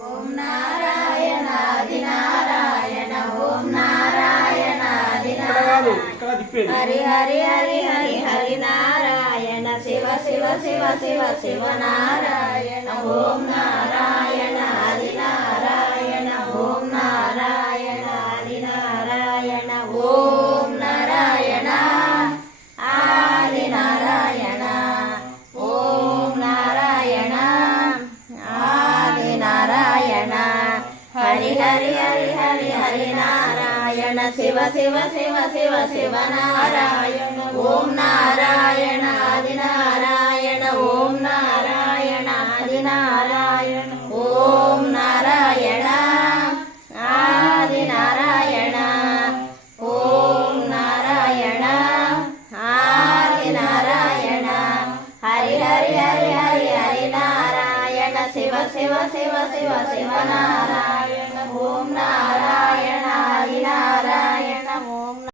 Om నారాయణాది Narayana Om నారాయణాది Narayana Hari Hari Hari Hari Hari Narayana Shiva Shiva Shiva Shiva Shiva Narayana Om నారాయణాది Narayana Om నారాయణాది Narayana Om Narayana Adi Narayana Om Narayana Adi Narayana Hari Hari Hari Hari Hari Narayana Shiva Shiva Shiva Shiva Shiva Narayana Om Narayana Adi Narayana Om Narayana Adi Narayana Om Narayana Adi Narayana Om Narayana Adi Narayana Hari Hari Hari Hari Hari Narayana Shiva Shiva Shiva Shiva Shiva Narayana